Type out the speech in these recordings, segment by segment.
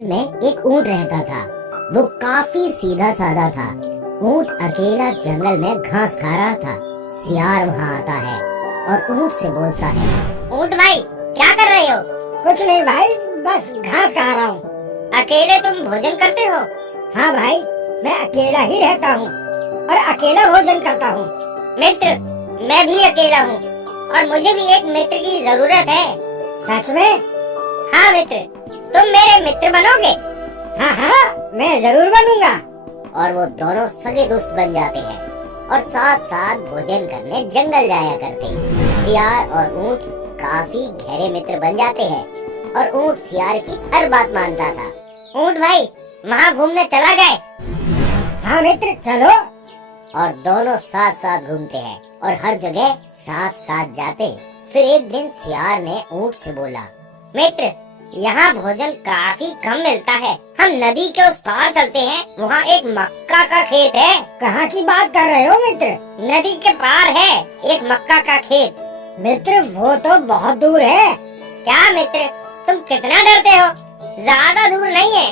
में एक ऊंट रहता था। वो काफी सीधा साधा था। ऊंट अकेला जंगल में घास खा रहा था। सियार वहाँ आता है और ऊंट से बोलता है, ऊंट भाई क्या कर रहे हो? कुछ नहीं भाई, बस घास खा रहा हूँ। अकेले तुम भोजन करते हो? हाँ भाई, मैं अकेला ही रहता हूँ और अकेला भोजन करता हूँ। मित्र, मैं भी अकेला हूँ और मुझे भी एक मित्र की जरूरत है। सच में? हाँ मित्र, तुम मेरे मित्र बनोगे? हाँ हाँ, मैं जरूर बनूंगा। और वो दोनों सगे दोस्त बन जाते हैं और साथ साथ भोजन करने जंगल जाया करते। सियार और ऊंट काफी गहरे मित्र बन जाते हैं और ऊंट सियार की हर बात मानता था। ऊंट भाई, वहाँ घूमने चला जाए? हाँ मित्र, चलो। और दोनों साथ साथ घूमते हैं और हर जगह साथ साथ जाते। फिर एक दिन सियार ने ऊंट से बोला, मित्र, यहाँ भोजन काफी कम मिलता है। हम नदी के उस पार चलते हैं, वहाँ एक मक्का का खेत है। कहाँ की बात कर रहे हो मित्र? नदी के पार है एक मक्का का खेत। मित्र, वो तो बहुत दूर है। क्या मित्र, तुम कितना डरते हो? ज्यादा दूर नहीं है,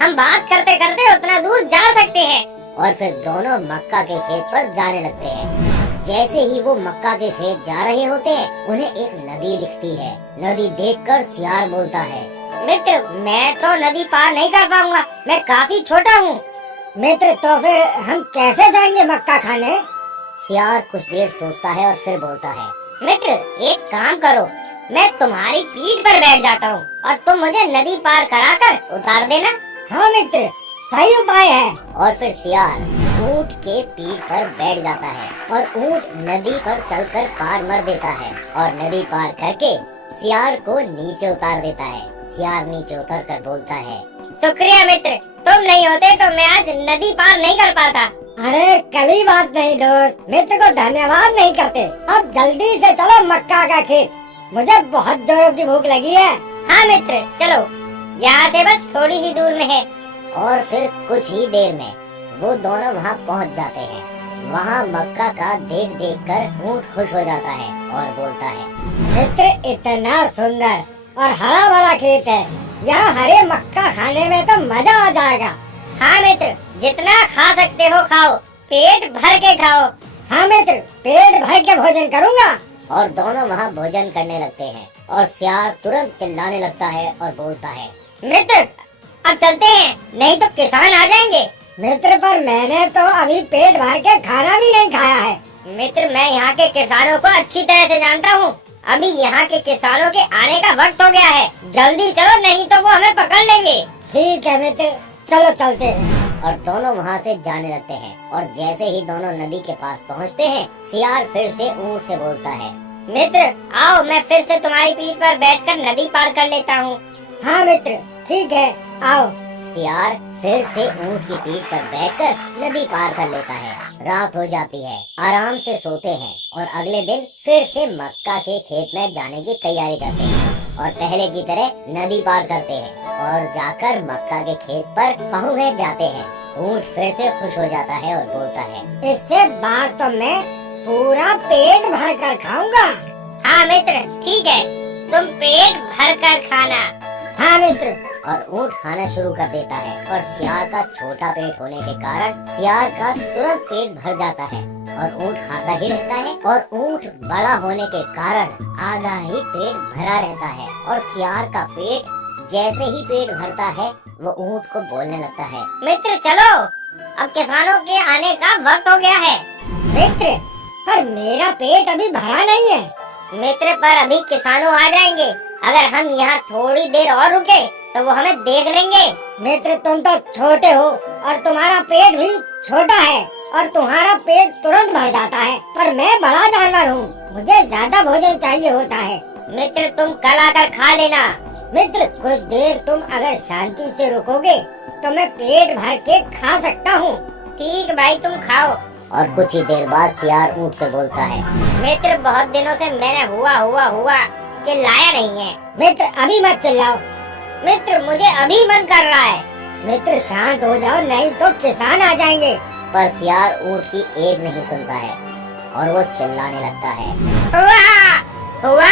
हम बात करते करते उतना दूर जा सकते हैं। और फिर दोनों मक्का के खेत पर जाने लगते हैं। जैसे ही वो मक्का के खेत जा रहे होते हैं, उन्हें एक नदी दिखती है। नदी देखकर सियार बोलता है, मित्र, मैं तो नदी पार नहीं कर पाऊंगा, मैं काफी छोटा हूँ। मित्र, तो फिर हम कैसे जाएंगे मक्का खाने? सियार कुछ देर सोचता है और फिर बोलता है, मित्र, एक काम करो, मैं तुम्हारी पीठ पर बैठ जाता हूँ और तुम मुझे नदी पार कराकर उतार देना। हाँ मित्र, सही उपाय है। और फिर सियार ऊंट के पीठ पर बैठ जाता है और ऊंट नदी पर चलकर पार मर देता है और नदी पार करके सियार को नीचे उतार देता है। सियार नीचे उतर कर बोलता है, शुक्रिया मित्र, तुम नहीं होते तो मैं आज नदी पार नहीं कर पाता। अरे कली बात नहीं दोस्त, मित्र को धन्यवाद नहीं करते। अब जल्दी से चलो मक्का का खेत, मुझे बहुत जोरों की भूख लगी है। हाँ मित्र, चलो, यहाँ से बस थोड़ी ही दूर में है। और फिर कुछ ही देर में वो दोनों वहाँ पहुँच जाते हैं। वहाँ मक्का का देख देख कर ऊंट खुश हो जाता है और बोलता है, मित्र, इतना सुंदर और हरा भरा खेत है, यहाँ हरे मक्का खाने में तो मजा आ जाएगा। हाँ मित्र, जितना खा सकते हो खाओ, पेट भर के खाओ। हाँ मित्र, पेट भर के भोजन करूँगा। और दोनों वहाँ भोजन करने लगते हैं और सियार तुरंत चिल्लाने लगता है और बोलता है, मित्र, अब चलते हैं, नहीं तो किसान आ जाएंगे। मित्र, पर मैंने तो अभी पेट भर के खाना भी नहीं खाया है। मित्र, मैं यहाँ के किसानों को अच्छी तरह से जानता हूँ। अभी यहाँ के किसानों के आने का वक्त हो गया है, जल्दी चलो नहीं तो वो हमें पकड़ लेंगे। ठीक है मित्र, चलो चलते हैं। और दोनों वहाँ से जाने लगते हैं। और जैसे ही दोनों नदी के पास पहुँचते हैं, सियार फिर से ऊंट से बोलता है, मित्र, आओ, मैं फिर से तुम्हारी पीठ पर बैठकर नदी पार कर लेता हूँ। हाँ मित्र, ठीक है, आओ। सियार फिर से ऊंट की पीठ पर बैठकर नदी पार कर लेता है। रात हो जाती है, आराम से सोते हैं और अगले दिन फिर से मक्का के खेत में जाने की तैयारी करते हैं और पहले की तरह नदी पार करते हैं और जाकर मक्का के खेत पर पहुँच जाते हैं। ऊंट फिर से खुश हो जाता है और बोलता है, इससे बार तो मैं पूरा पेट भर कर खाऊंगा। हाँ मित्र, ठीक है, तुम पेट भर कर खाना। हाँ मित्र। और ऊंट खाना शुरू कर देता है। और सियार का छोटा पेट होने के कारण सियार का तुरंत पेट भर जाता है और ऊंट खाता ही रहता है। और ऊंट बड़ा होने के कारण आधा ही पेट भरा रहता है। और सियार का पेट जैसे ही पेट भरता है, वो ऊंट को बोलने लगता है, मित्र चलो, अब किसानों के आने का वक्त हो गया है। मित्र, पर मेरा पेट अभी भरा नहीं है। मित्र, पर अभी किसानों आ जाएंगे, अगर हम यहाँ थोड़ी देर और रुके तो वो हमें देख लेंगे। मित्र, तुम तो छोटे हो और तुम्हारा पेट भी छोटा है और तुम्हारा पेट तुरंत भर जाता है, पर मैं बड़ा जानवर हूँ, मुझे ज्यादा भोजन चाहिए होता है। मित्र, तुम कल आकर खा लेना। मित्र, कुछ देर तुम अगर शांति से रुकोगे तो मैं पेट भर के खा सकता हूँ। ठीक भाई, तुम खाओ। और कुछ ही देर बाद सियार ऊंट से बोलता है, मित्र, बहुत दिनों से मैंने हुआ चिल्लाया नहीं है। मित्र, अभी मत चिल्लाओ। मित्र, मुझे अभी मन कर रहा है। मित्र, शांत हो जाओ, नहीं तो किसान आ जाएंगे। पर सियार ऊंट की एक नहीं सुनता है और वो चिल्लाने लगता है, हुआ।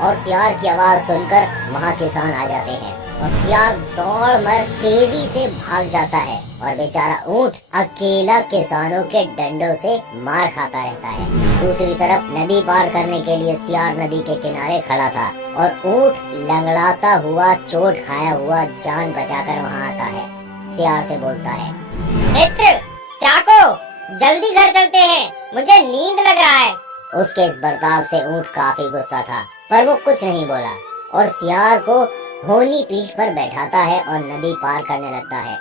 और सियार की आवाज सुनकर वहाँ किसान आ जाते हैं और सियार दौड़ मर तेजी से भाग जाता है और बेचारा ऊंट अकेला किसानों के डंडों से मार खाता रहता है। दूसरी तरफ नदी पार करने के लिए सियार नदी के किनारे खड़ा था और ऊंट लंगड़ाता हुआ चोट खाया हुआ जान बचाकर वहाँ आता है। सियार से बोलता है, मित्र चाको, जल्दी घर चलते हैं, मुझे नींद लग रहा है। उसके इस बर्ताव से ऊंट काफी गुस्सा था, पर वो कुछ नहीं बोला और सियार को होनी पीठ पर बैठाता है और नदी पार करने लगता है।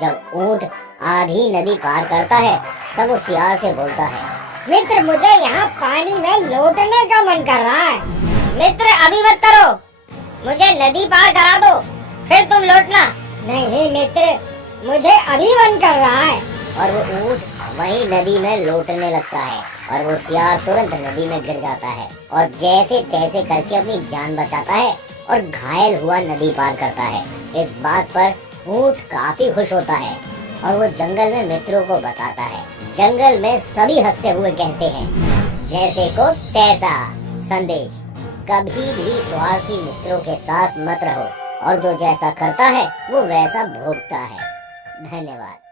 जब ऊंट आधी नदी पार करता है तब वो सियार से बोलता है, मित्र मुझे यहाँ पानी में लौटने का मन कर रहा है। मित्र अभी मत करो, मुझे नदी पार करा दो, फिर तुम लौटना। नहीं मित्र, मुझे अभी मन कर रहा है। और वो ऊंट वही नदी में लौटने लगता है और वो सियार तुरंत नदी में गिर जाता है और जैसे तैसे करके अपनी जान बचाता है और घायल हुआ नदी पार करता है। इस बात पर ऊंट काफी खुश होता है और वो जंगल में मित्रों को बताता है। जंगल में सभी हंसते हुए कहते हैं, जैसे को तैसा। संदेश, कभी भी स्वार्थी मित्रों के साथ मत रहो और जो जैसा करता है वो वैसा भोगता है। धन्यवाद।